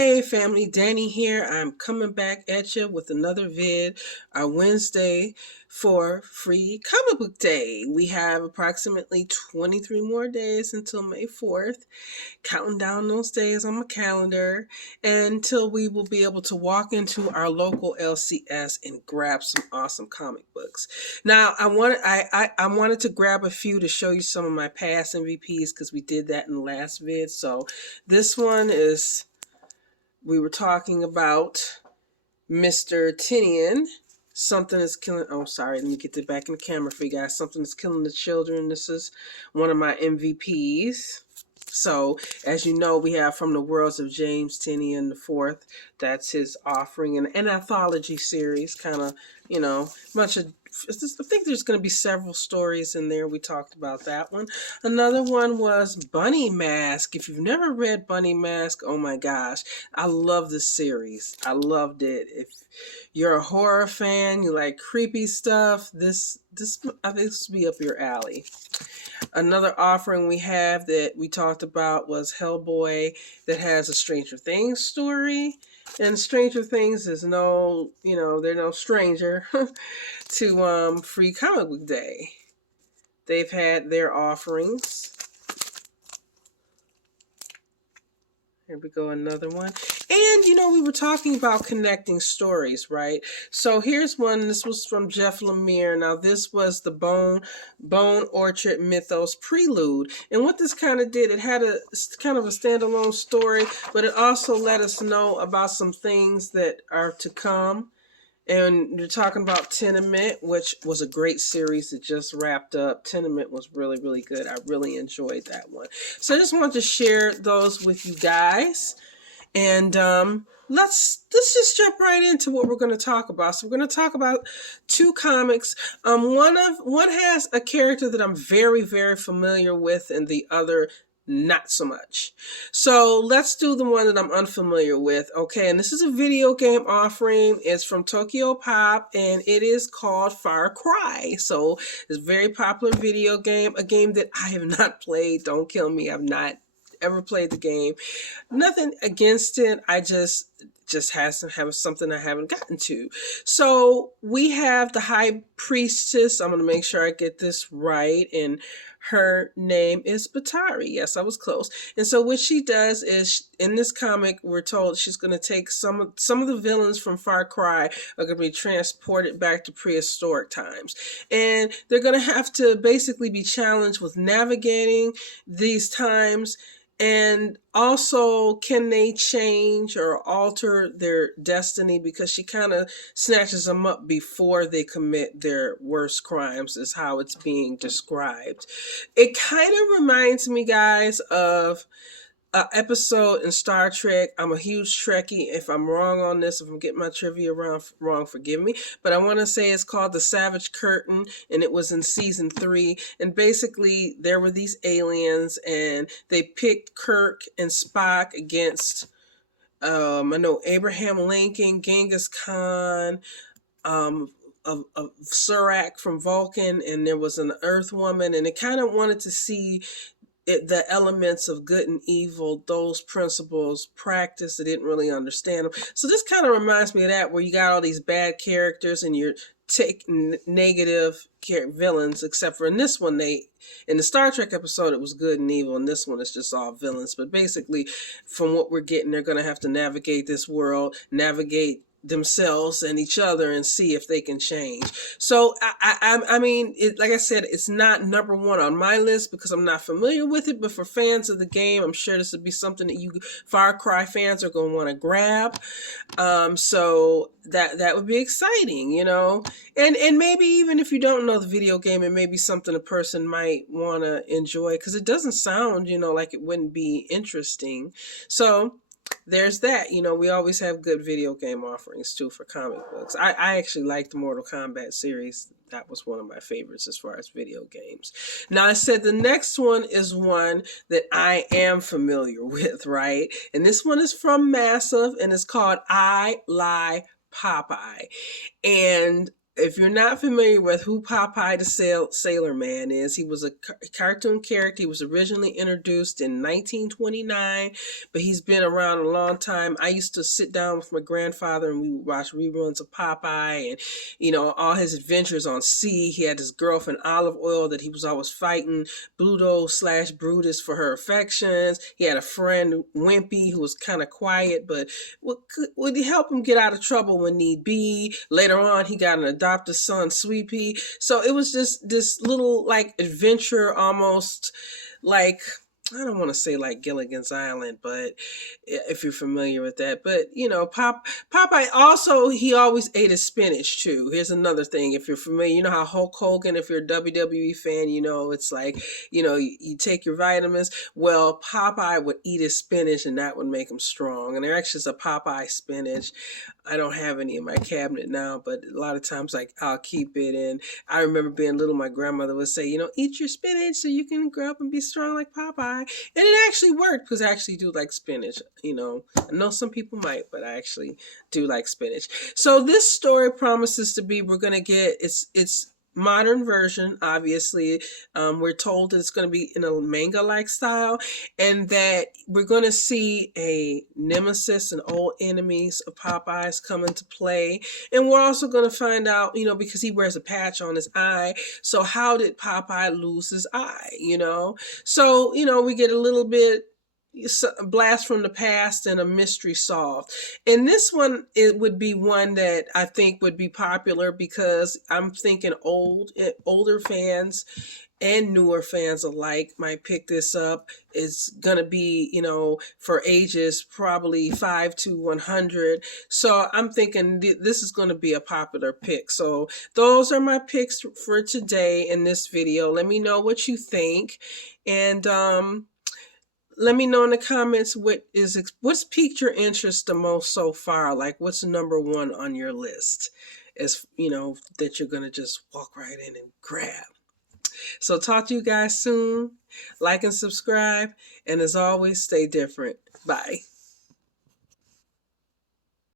Hey family, Danny here. I'm coming back at you with another vid, our Wednesday for Free Comic Book Day. We have approximately 23 more days until May 4th, counting down those days on my calendar until we will be able to walk into our local LCS and grab some awesome comic books. Now, I wanted to grab a few to show you some of my past MVPs because we did that in the last vid. So this one is we were talking about Mr. Tinian. Something is killing. Oh, sorry. Let me get it back in the camera for you guys. Something is killing the children. This is one of my MVPs. So, as you know, we have From the Worlds of James Tinian the Fourth. That's his offering, an anthology series, kind of, bunch of. I think there's going to be several stories in there. We talked about that one. Another one was Bunny Mask. If you've never read Bunny Mask, oh my gosh, I love this series. I loved it. If you're a horror fan, you like creepy stuff, this I think this will be up your alley. Another offering we have that we talked about was Hellboy, that has a Stranger Things story. And Stranger Things is they're no stranger to Free Comic Book Day. They've had their offerings. Here we go, another one. And, we were talking about connecting stories, right? So here's one. This was from Jeff Lemire. Now, this was the Bone Orchard Mythos Prelude. And what this kind of did, it had a kind of a standalone story, but it also let us know about some things that are to come. And you're talking about Tenement, which was a great series that just wrapped up. Tenement was really, really good. I really enjoyed that one. So I just wanted to share those with you guys. And let's just jump right into what we're going to talk about. So we're going to talk about two comics. One has a character that I'm very, very familiar with, and the other not so much. So let's do the one that I'm unfamiliar with. Okay, and this is a video game offering. It's from Tokyo Pop, and it is called Far Cry. So it's a very popular video game, a game that I have not played. Don't kill me. I've not ever played the game. Nothing against it. I just has to have something I haven't gotten to. So we have the High Priestess. I'm going to make sure I get this right. And her name is Batari. Yes, I was close. And so what she does is, in this comic, we're told she's going to take some of the villains from Far Cry are going to be transported back to prehistoric times. And they're going to have to basically be challenged with navigating these times. And also, can they change or alter their destiny? Because she kind of snatches them up before they commit their worst crimes, is how it's being described. It kind of reminds me, guys, of an episode in Star Trek. I'm a huge Trekkie. If I'm wrong on this, if I'm getting my trivia wrong, forgive me. But I want to say it's called The Savage Curtain, and it was in season 3. And basically, there were these aliens, and they picked Kirk and Spock against, I know, Abraham Lincoln, Genghis Khan, of Surak from Vulcan, and there was an Earth woman, and it kind of wanted to see the elements of good and evil, those principles practiced. I didn't really understand them. So this kind of reminds me of that, where you got all these bad characters and you're taking negative villains, except for in this one, in the Star Trek episode, it was good and evil, and this one is just all villains. But basically, from what we're getting, they're going to have to navigate this world, navigate themselves and each other, and see if they can change. So I mean, like I said, it's not number one on my list because I'm not familiar with it, but for fans of the game, I'm sure this would be something that you Far Cry fans are going to want to grab. So that would be exciting, and maybe even if you don't know the video game, it may be something a person might want to enjoy, because it doesn't sound like it wouldn't be interesting. So there's that. We always have good video game offerings too for comic books. I actually like the Mortal Kombat series. That was one of my favorites as far as video games. Now, I said the next one is one that I am familiar with, right? And this one is from Massive, and it's called I Lie Popeye. And if you're not familiar with who Popeye the Sailor Man is, he was a cartoon character. He was originally introduced in 1929, but he's been around a long time. I used to sit down with my grandfather and we would watch reruns of Popeye and, you know, all his adventures on sea. He had his girlfriend Olive Oil that he was always fighting Bluto/Brutus for her affections. He had a friend Wimpy who was kind of quiet, but would help him get out of trouble when need be. Later on, he got an adopted son, Sweet Pea. So it was just this little like adventure, almost like, I don't want to say like Gilligan's Island, but if you're familiar with that. But, you know, Popeye also, he always ate his spinach too. Here's another thing. If you're familiar, you know how Hulk Hogan, if you're a WWE fan, you know, it's like, you know, you take your vitamins. Well, Popeye would eat his spinach and that would make him strong. And there actually is a Popeye spinach. I don't have any in my cabinet now, but a lot of times like I'll keep it in. I remember being little, my grandmother would say, you know, eat your spinach so you can grow up and be strong like Popeye. And it actually worked because I actually do like spinach. You know, I know some people might, but I actually do like spinach. So this story promises to be, we're going to get, it's modern version, obviously. We're told that it's going to be in a manga-like style and that we're going to see a nemesis and old enemies of Popeye's come into play. And we're also going to find out, you know, because he wears a patch on his eye. So how did Popeye lose his eye, you know? So, you know, we get a little bit a blast from the past and a mystery solved. And this one, it would be one that I think would be popular because I'm thinking older fans and newer fans alike might pick this up. It's gonna be, you know, for ages probably 5 to 100. So I'm thinking this is going to be a popular pick. So those are my picks for today in this video. Let me know what you think, and let me know in the comments what's piqued your interest the most so far. Like, what's number one on your list, as you know, that you're gonna just walk right in and grab. So talk to you guys soon. Like and subscribe, and as always, stay different. Bye.